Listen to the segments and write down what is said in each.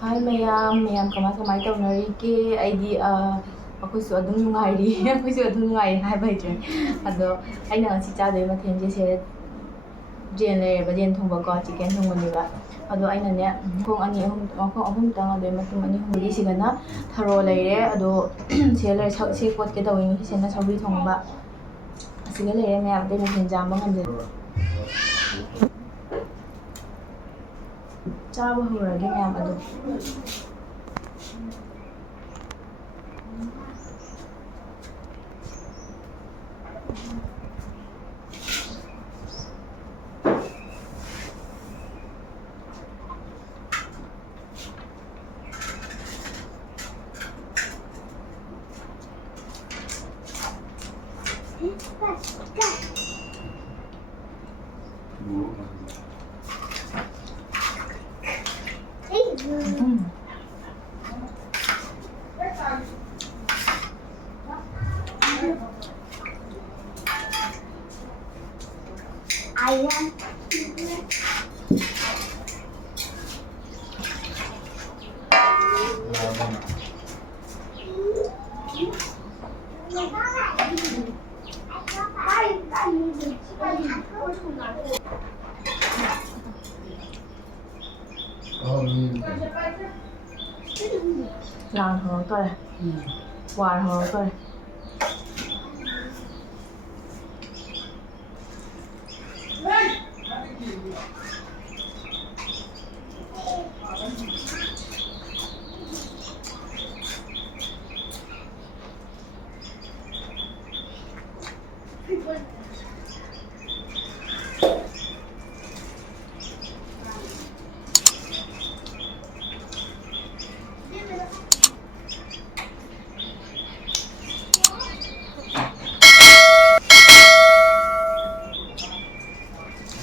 Hi ꯃꯌꯥꯝ ꯀꯃꯥꯏ ꯇꯧꯅꯔꯤꯒꯦ? ꯑꯩꯗꯤ ꯑꯩꯈꯣꯏꯁꯨ ꯑꯗꯨꯝ ꯅꯨꯡꯉꯥꯏꯔꯤ ꯑꯩꯈꯣꯏꯁꯨ ꯑꯗꯨꯝ ꯅꯨꯡꯉꯥꯏꯔꯤ ꯍꯥꯏꯕ ꯍꯩꯇ꯭ꯔꯦ. ꯑꯗꯣ ꯑꯩꯅ ꯉꯁꯤ ꯆꯥꯗꯣꯏ ꯃꯊꯦꯜꯁꯦ ꯌꯦꯟ ꯂꯩꯔꯦꯕ, ꯌꯦꯟ ꯊꯣꯡꯕꯀꯣ, ꯆꯤꯛꯀꯟ ꯊꯣꯡꯕꯅꯦꯕ. ꯑꯗꯣ ꯑꯩꯅꯅꯦ ꯃꯈꯣꯡ ꯑꯍꯨꯝꯇꯪ ꯑꯗꯩ ꯃꯇꯨꯝ 2-3 ꯁꯤꯒꯅ ꯊꯔꯣ ꯂꯩꯔꯦ. ꯑꯗꯣ ꯁꯤꯗ ꯂꯩꯔꯦ, ꯁꯤ ꯀꯣꯠꯀꯦ ꯇꯧꯏꯅꯤ. ꯁꯤꯅ ꯁꯧꯒ꯭ꯔꯤ ꯊꯣꯡꯕ. ꯑꯁꯤꯒ ꯂꯩꯔꯦ ꯃꯌꯥꯝ. ꯑꯇꯩ ꯃꯊꯦꯜ ꯆꯥꯕ ꯉꯝꯗꯦ. ꯆꯥꯕ ꯍꯧꯔꯒꯦ ꯃꯌꯥꯝ ꯑꯗꯣ. ꯂꯥꯡ ꯍꯧꯔꯛꯇꯣꯔꯦ. War ꯍꯧꯔꯛꯇꯣꯔꯦ.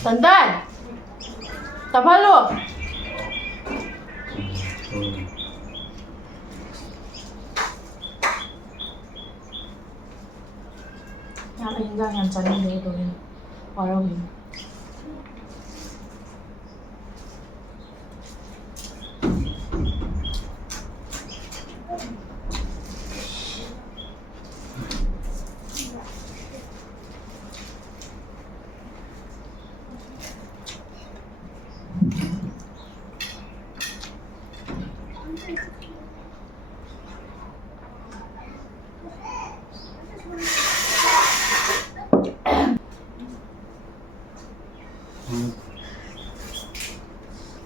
Tantan! Tabalo! Yang indah yang saling dihidupin orang ini.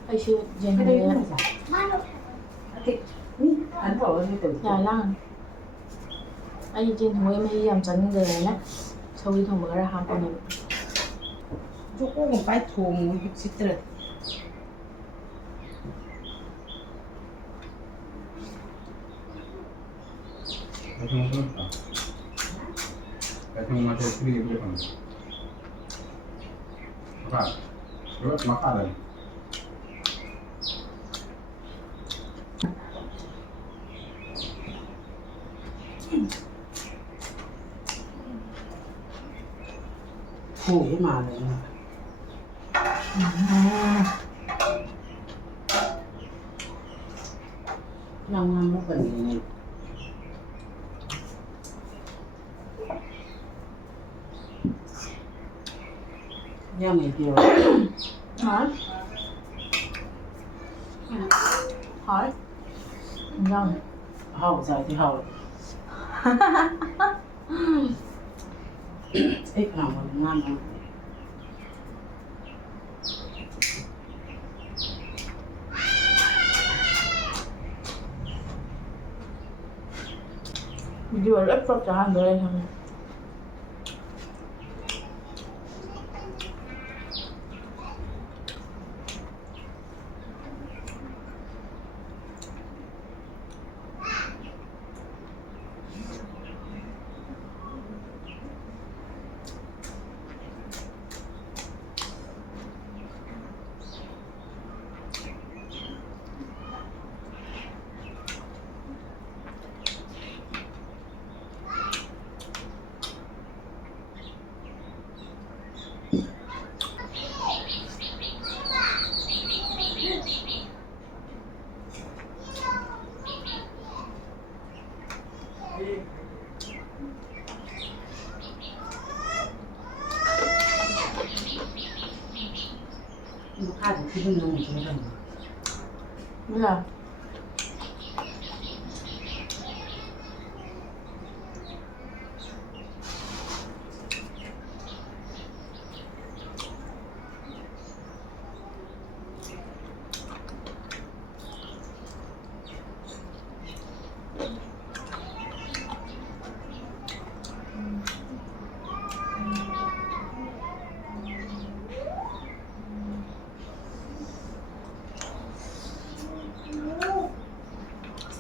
Ayşe Cemre'ye yalan. Ay jen thongwe mahi yam chaningrena sogri thongba khara hapane. Joko mo pai thong mo hipsitra. Kadang macam free boleh kan? Apa? Buat makanan. Khổ mà đấy. Năm nó vẫn nhau mấy điều. Hả? Hỏi. Ngon. Hậu rồi thì hậu. Ít nào mà ngon lắm. Video rất tốt cho hai người thôi. 기분 너무 좋잖아. 뭐야?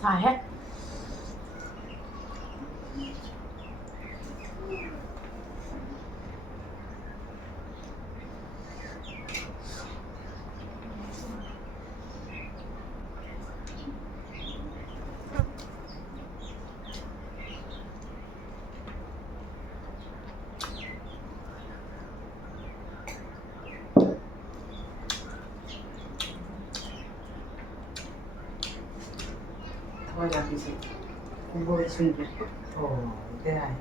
Xài hết. 더 약이지. 공부를 준비. 네.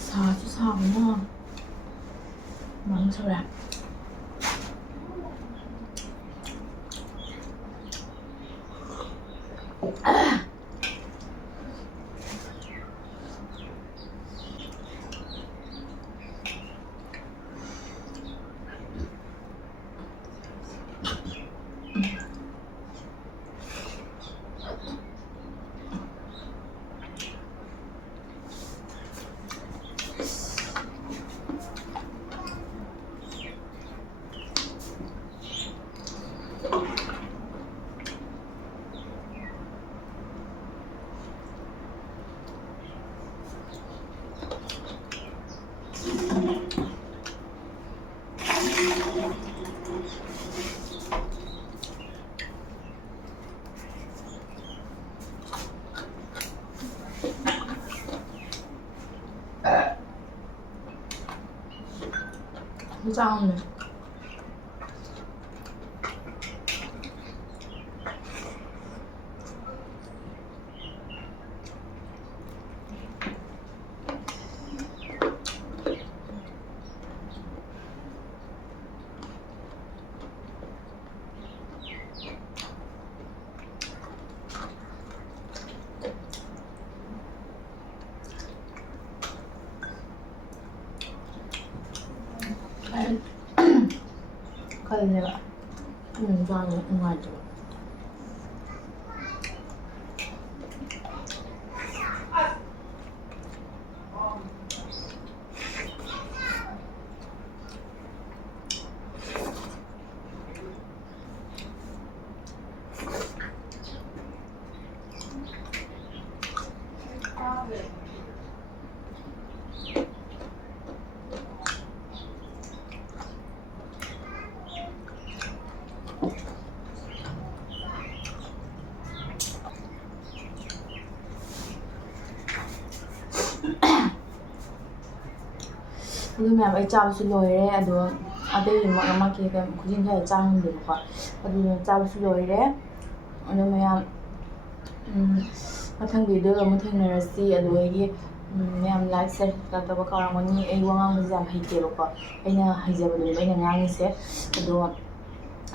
사주 사구나. 망설여. 짱네. 내가 좋아하는 응아죠. ꯑꯗꯨ ꯃꯌꯥꯝ ꯑꯩ ꯆꯥꯕꯁꯨ ꯂꯣꯏꯔꯦ ꯑꯗꯣ ꯑꯇꯩ ꯑꯃꯒꯤ ꯈꯨꯖꯤꯟ ꯈꯔ ꯆꯥꯡꯗꯦꯕꯀꯣ ꯑꯗꯨꯅ ꯆꯥꯕꯁꯨ ꯂꯣꯏꯔꯦ ꯑꯗꯣ ꯃꯌꯥꯝ ꯃꯊꯪ ꯚꯤꯗꯤꯑꯣ ꯑꯃꯨꯛ ꯊꯦꯡꯅꯔꯁꯤ ꯑꯗꯣ ꯑꯩꯒꯤ ꯃꯌꯥꯝ ꯂꯥꯏꯛ ꯁꯦꯌꯔ ꯁꯕꯁꯀ꯭ꯔꯥꯏꯕ ꯇꯧꯕ ꯀꯥꯎꯔꯝꯒꯅꯤ ꯑꯩ ꯋꯥ ꯉꯥꯡꯕꯁꯦ ꯌꯥꯝ ꯍꯩꯇꯦꯕꯀꯣ ꯑꯩꯅ ꯍꯩꯖꯕꯗꯨꯅꯦꯕ ꯑꯩꯅ ꯉꯥꯡꯉꯤꯁꯦ ꯑꯗꯣ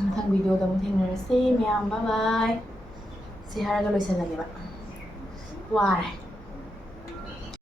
ꯃꯊꯪ ꯚꯤꯗꯤꯑꯣꯗ ꯑꯃꯨꯛ ꯊꯦꯡꯅꯔꯁꯤ ꯃꯌꯥꯝ ꯕꯥꯏ ꯕꯥꯏ ꯁꯤ ꯍꯥꯏꯔꯒ ꯂꯣꯏꯁꯤꯜꯂꯒꯦꯕ ꯋꯥꯔꯦ